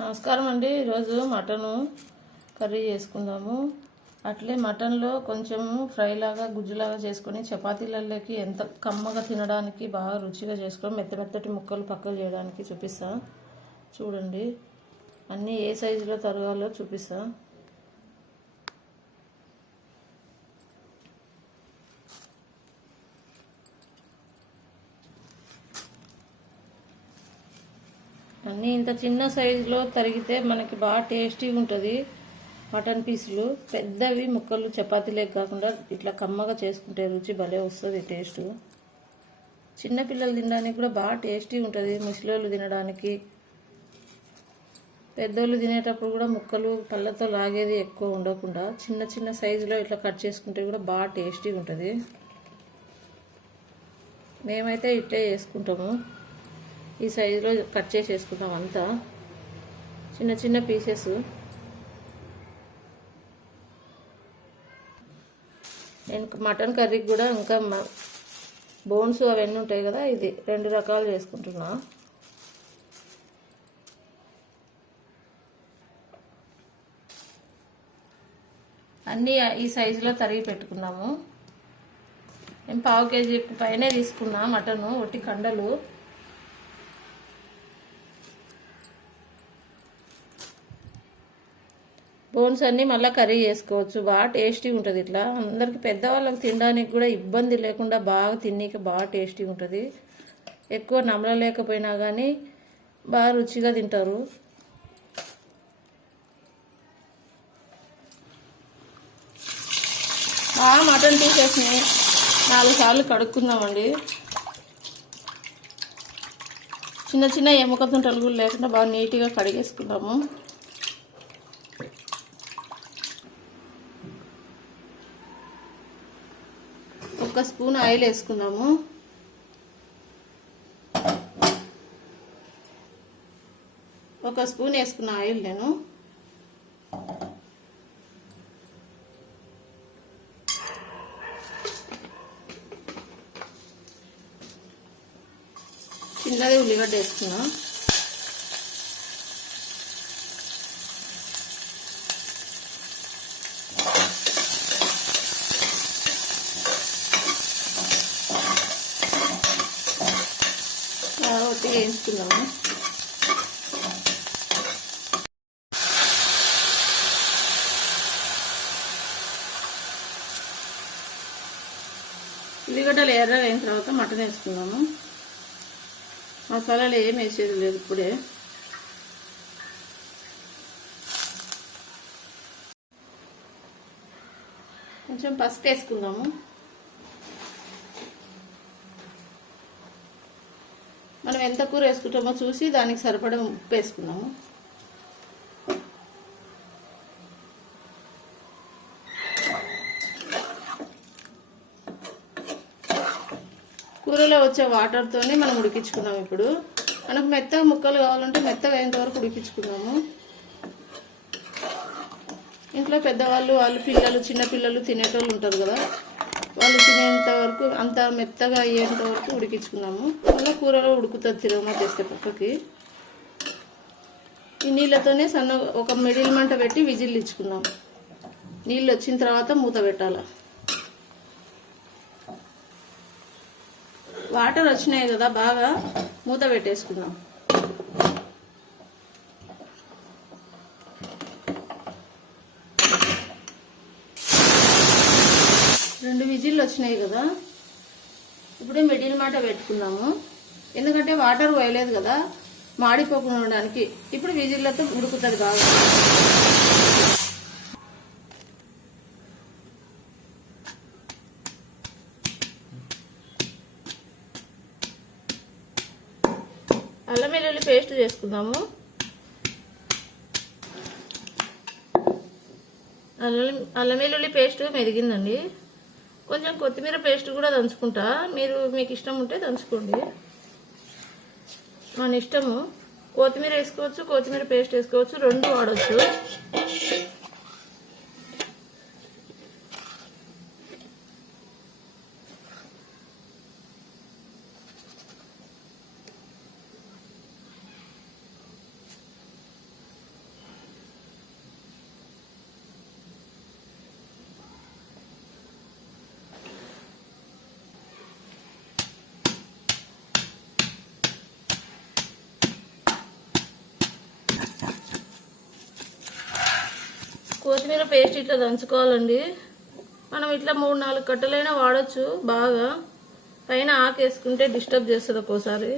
నమస్కారం అండి. ఈరోజు మటను కర్రీ చేసుకుందాము. అట్లే మటన్లో కొంచెం ఫ్రై లాగా గుజ్జులాగా చేసుకొని చపాతీలలోకి ఎంత కమ్మగా తినడానికి బాగా రుచిగా చేసుకొని మెత్తటి ముక్కలు పక్కకు చేయడానికి చూపిస్తా. చూడండి, అన్నీ ఏ సైజులో తరగాలో చూపిస్తా. అన్నీ ఇంత చిన్న సైజులో తరిగితే మనకి బాగా టేస్టీగా ఉంటుంది. మటన్ పీసులు పెద్దవి ముక్కలు చపాతీలేక కాకుండా ఇట్లా కమ్మగా చేసుకుంటే రుచి భలే వస్తుంది. టేస్ట్ చిన్నపిల్లలు తినడానికి కూడా బాగా టేస్టీగా ఉంటుంది. ముసలోళ్ళు తినడానికి, పెద్దోళ్ళు తినేటప్పుడు కూడా ముక్కలు పళ్ళతో లాగేది ఎక్కువ ఉండకుండా చిన్న చిన్న సైజులో ఇట్లా కట్ చేసుకుంటే కూడా బాగా టేస్టీగా ఉంటుంది. మేమైతే ఇట్లే చేసుకుంటాము. ఈ సైజులో కట్ చేసేసుకుందాం. అంతా చిన్న చిన్న పీసెస్. నేను మటన్ కర్రీకి కూడా ఇంకా బోన్స్ అవన్నీ ఉంటాయి కదా, ఇది 2 రకాలు చేసుకుంటున్నా. అన్నీ ఈ సైజులో తరిగి పెట్టుకున్నాము. నేను 1/2 కేజీ పైనే తీసుకున్నా మటను, ఒట్టి కండలు. బోన్స్ అన్నీ మళ్ళీ కర్రీ చేసుకోవచ్చు, బాగా టేస్టీగా ఉంటుంది. ఇట్లా అందరికి పెద్దవాళ్ళకి తినడానికి కూడా ఇబ్బంది లేకుండా బాగా తిన్నీకి బాగా టేస్టీగా ఉంటుంది. ఎక్కువ నమలలేకపోయినా కానీ బాగా రుచిగా తింటారు. బాగా మటన్ పీసెస్ని 4 సార్లు కడుక్కుందామండి. చిన్న చిన్న ఎముక తుంటలు కూడా లేకుండా బాగా నీట్గా కడిగేసుకుందాము. ఒక స్పూన్ ఆయిల్ వేసుకుందాము. ఒక స్పూన్ వేసుకున్న ఆయిల్ నేను. చిన్నది ఉల్లిగడ్డ వేసుకున్నా. ఒకటి వేయించుకుందాము. ఉల్లిగడ్డలు ఎర్రగా అయిన తర్వాత మటన్ వేసుకుందాము. మసాలాలు ఏం వేసేది లేదు ఇప్పుడే. కొంచెం పసుపు వేసుకుందాము. మనం ఎంత కూర వేసుకుంటామో చూసి దానికి సరిపడా ఉప్పు వేసుకున్నాము. కూరలో వచ్చే వాటర్తోనే మనం ఉడికించుకున్నాము. ఇప్పుడు మనకు మెత్తగా ముక్కలు కావాలంటే మెత్తగా అయ్యేంత వరకు ఉడికించుకున్నాము. ఇంట్లో పెద్దవాళ్ళు, పిల్లలు, చిన్నపిల్లలు తినేటోళ్ళు ఉంటారు కదా, వాళ్ళు తినేంత వరకు అంత మెత్తగా అయ్యేంత వరకు ఉడికించుకున్నాము. మళ్ళీ కూరలో ఉడుకుతుంది తిరగమా చేస్తే పక్కకి. ఈ నీళ్ళతోనే ఒక మిడిల్ మంట పెట్టి విజిల్ ఇచ్చుకున్నాము. నీళ్ళు వచ్చిన తర్వాత మూత పెట్టాలి. వాటర్ వచ్చినాయి కదా, బాగా మూత పెట్టేసుకుందాం. 2 విజిల్లు వచ్చినాయి కదా. ఇప్పుడు మిడిల్ మాట పెట్టుకుందాము. ఎందుకంటే వాటర్ పోయలేదు కదా, మాడిపోకుండా ఉండడానికి. ఇప్పుడు విజిల్లతో ఉడుకుతుంది బాగా. అల్లం వెల్లుల్లి పేస్ట్ చేసుకుందాము. అల్లం వెల్లుల్లి పేస్ట్ మెదిగిందండి. కొంచెం కొత్తిమీర పేస్ట్ కూడా దంచుకుంటా. మీకు ఇష్టం ఉంటే దంచుకోండి, మన ఇష్టము. కొత్తిమీర వేసుకోవచ్చు, కొత్తిమీర పేస్ట్ వేసుకోవచ్చు, 2 వాడవచ్చు. కొత్తిమీర పేస్ట్ ఇట్లా దంచుకోవాలండి. మనం ఇట్లా 3-4 కట్టలైనా వాడచ్చు. బాగా పైన ఆకేసుకుంటే డిస్టర్బ్ చేస్తుంది ఒక్కోసారి.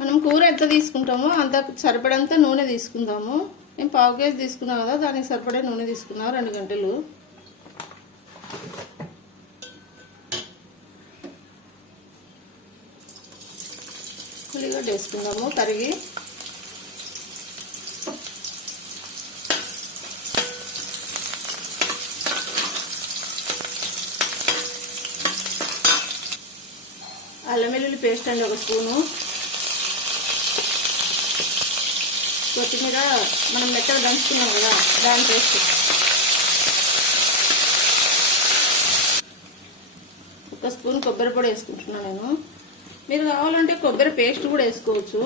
మనం కూర ఎంత తీసుకుంటామో అంత సరిపడంత నూనె తీసుకుందాము. నేను 1/2 కేజీ తీసుకున్నా కదా, దానికి సరిపడే నూనె తీసుకున్నా. 2 గంటలు ఉల్లిగడ్డ వేసుకుందాము తరిగి. అల్లం వెల్లుల్లి పేస్ట్ అండి 1 స్పూను. కొత్తిమీర మనం మెత్తగా దంచుకున్నాం కదా, దాని పేస్ట్ 1 స్పూన్ కొబ్బరి పొడి వేసుకుంటున్నాను నేను. మీరు కావాలంటే కొబ్బరి పేస్ట్ కూడా వేసుకోవచ్చు.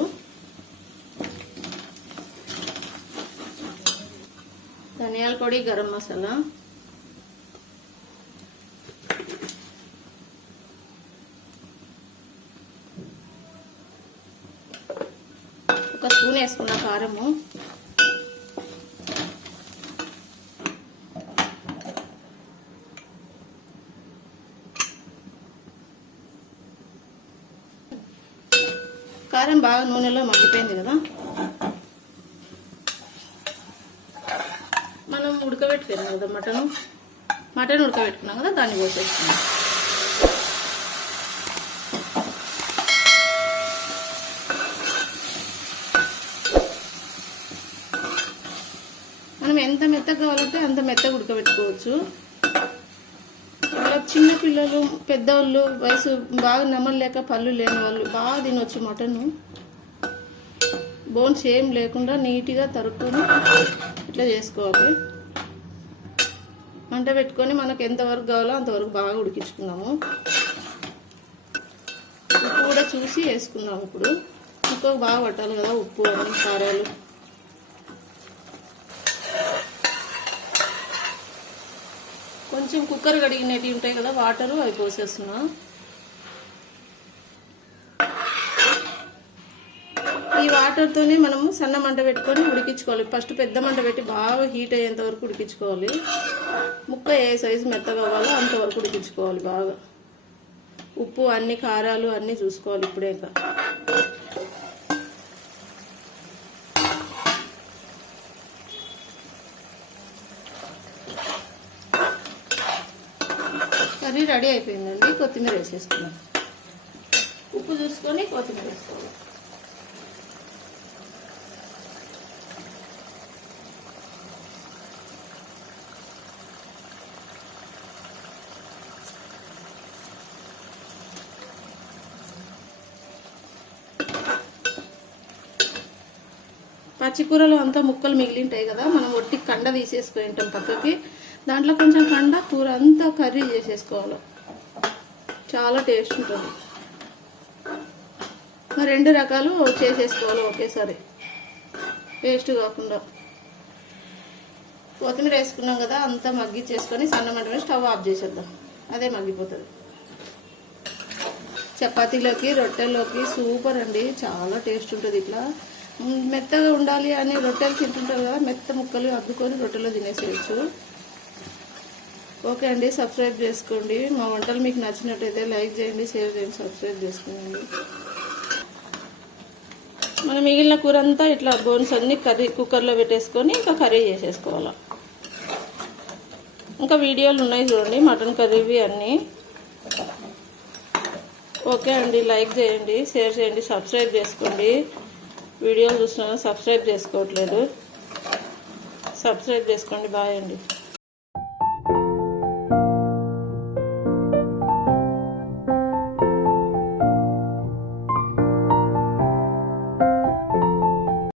ధనియాల పొడి, గరం మసాలా, స్పూన్ వేసుకున్న కారము, కారం బాగా నూనెలో మగ్గిపోయింది కదా. మనం ఉడకబెట్టుకున్నాం కదా మటన్ ఉడకబెట్టుకున్నాం కదా, దాన్ని పోసేసుకున్నాం. మనం ఎంత మెత్తగా కావాలంటే అంత మెత్తగా ఉడకబెట్టుకోవచ్చు. ఇలా చిన్న పిల్లలు, పెద్దవాళ్ళు, వయసు బాగా నమ్మలేక పళ్ళు లేని వాళ్ళు బాగా తినొచ్చు మటన్. బోన్స్ ఏం లేకుండా నీట్గా తరుక్కొని ఇట్లా చేసుకోవాలి. మంట పెట్టుకొని మనకు ఎంతవరకు కావాలో అంతవరకు బాగా ఉడికించుకుందాము. ఉప్పు కూడా చూసి వేసుకుందాము. ఇప్పుడు ఇంకో బాగా పట్టాలి కదా ఉప్పు అన్ని కారాలు. కొంచెం కుక్కర్ కడిగినవి ఉంటాయి కదా వాటరు, అవి పోసేస్తున్నా. ఈ వాటర్తోనే మనము సన్న మంట పెట్టుకొని ఉడికించుకోవాలి. ఫస్ట్ పెద్ద మంట పెట్టి బాగా హీట్ అయ్యేంత వరకు ఉడికించుకోవాలి. ముక్క ఏ సైజు మెత్తగా కావాలో అంతవరకు ఉడికించుకోవాలి బాగా. ఉప్పు అన్ని కారాలు అన్నీ చూసుకోవాలి ఇప్పుడే. ఇంకా కర్రీ రెడీ అయిపోయిందండి. కొత్తిమీర వేసేసుకున్నాం. ఉప్పు చూసుకొని కొత్తిమీర వేసుకోవాలి. పచ్చికూరలో అంతా ముక్కలు మిగిలింటాయి కదా, మనం ఒట్టి కండ తీసేసుకొని ఉంటాం పక్కకి. దాంట్లో కొంచెం కండ కూర అంతా కర్రీ చేసేసుకోవాలి. చాలా టేస్ట్ ఉంటుంది. 2 రకాలు చేసేసుకోవాలి ఒకేసారి, టేస్ట్ కాకుండా. కొత్తిమీర వేసుకున్నాం కదా, అంతా మగ్గిచ్చేసుకొని సన్నమంట మీద స్టవ్ ఆఫ్ చేసేద్దాం. అదే మగ్గిపోతుంది. చపాతీలోకి, రొట్టెల్లోకి సూపర్ అండి. చాలా టేస్ట్ ఉంటుంది. ఇట్లా మెత్తగా ఉండాలి అని రొట్టెలు తింటుంటారు కదా, మెత్త ముక్కలు అద్దుకొని రొట్టెలో తినేసేయచ్చు. ఓకే అండి, సబ్స్క్రైబ్ చేసుకోండి. మా వంటలు మీకు నచ్చినట్టయితే లైక్ చేయండి, షేర్ చేయండి, సబ్స్క్రైబ్ చేసుకోండి. మనం మిగిలిన కూర అంతా ఇట్లా బోన్స్ అన్ని కుక్కర్లో పెట్టేసుకొని ఇంకా కర్రీ చేసేసుకోవాలి. ఇంకా వీడియోలు ఉన్నాయి చూడండి, మటన్ కర్రీవి అన్నీ. ఓకే అండి, లైక్ చేయండి, షేర్ చేయండి, సబ్స్క్రైబ్ చేసుకోండి. వీడియోలు చూస్తున్నా సబ్స్క్రైబ్ చేసుకోవట్లేదు, సబ్స్క్రైబ్ చేసుకోండి. బాయ్ అండి.